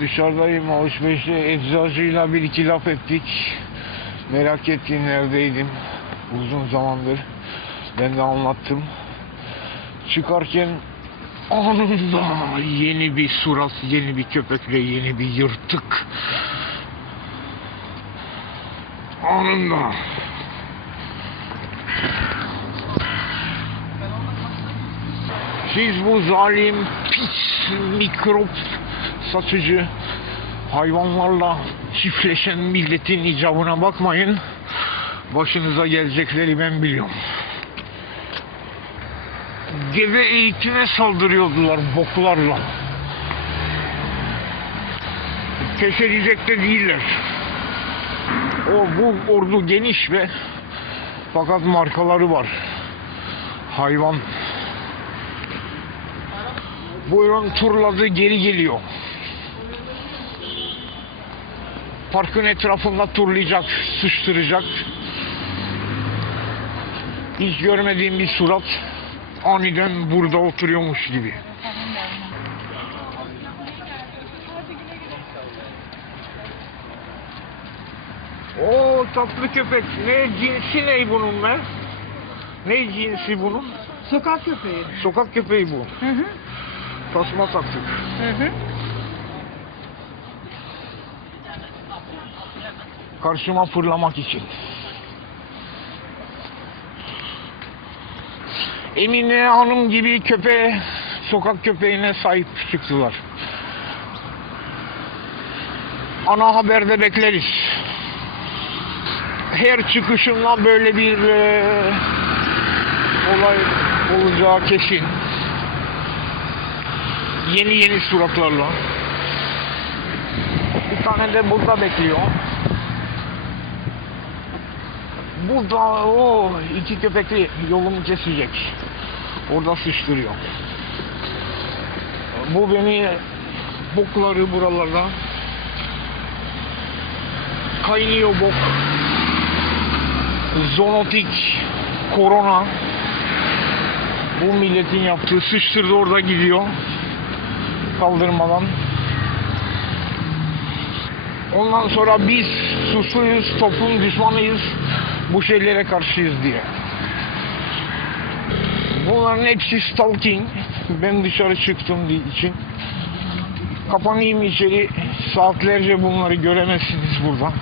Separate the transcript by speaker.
Speaker 1: Dışarıdayım alışverişte eczacıyla bir iki laf ettik. Merak ettiğin neredeydim. Uzun zamandır. Ben de anlattım. Çıkarken anında yeni bir surat, yeni bir köpekle yeni bir yırtık. Anında. Siz bu zalim, pis, mikrop satıcı hayvanlarla çiftleşen milletin icabına bakmayın. Başınıza gelecekleri ben biliyorum. Gebe eğitime saldırıyordular boklarla. Pes edecek de değiller. O bu ordu geniş ve fakat markaları var. Hayvan Buyurun turladı geri geliyor. Parkın etrafında turlayacak, sıçtıracak. Hiç görmediğim bir surat aniden burada oturuyormuş gibi. Oo tatlı köpek. Ne cinsi ne bunun be? Ne cinsi bunun?
Speaker 2: Sokak köpeği.
Speaker 1: Sokak köpeği bu. Hı hı. Tasma taktık. Hı hı. Karşıma fırlamak için. Emine Hanım gibi köpeğe, sokak köpeğine sahip çıktılar. Ana haberde bekleriz. Her çıkışımla böyle bir e, olay olacağı kesin. Yeni yeni suratlarla. Bir tane de burada bekliyor. Burada o iki köpekli yolumu kesecek. Orada sıçtırıyor. Bu beni bokları buralarda kaynıyor bok. Zoonotik korona bu milletin yaptığı sıçtırdı orada gidiyor kaldırmadan. Ondan sonra biz suçluyuz, toplum düşmanıyız, bu şeylere karşıyız diye. Bunların hepsi stalking. Ben dışarı çıktım diye için. Kapanayım içeri, saatlerce bunları göremezsiniz buradan.